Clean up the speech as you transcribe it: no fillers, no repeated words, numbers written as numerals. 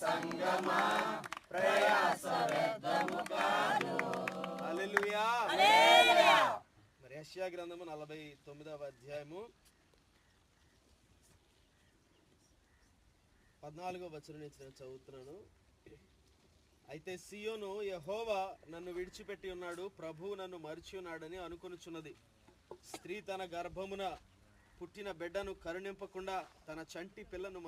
సంగమా ప్రయాస వ్యర్థము కాదు. హల్లెలూయా. మరి యెషయా గ్రంథము 49వ అధ్యాయము 14వ వచనం నుంచి నేను చదువుతున్నాను. అయితే సియోను యెహోవా నన్ను విడిచిపెట్టి ఉన్నాడు, ప్రభువు నన్ను మరిచి ఉన్నాడని అనుకొనుచున్నది. స్త్రీ తన గర్భమున పుట్టిన బిడ్డను కరుణింపకుండా తన చంటి పిల్లను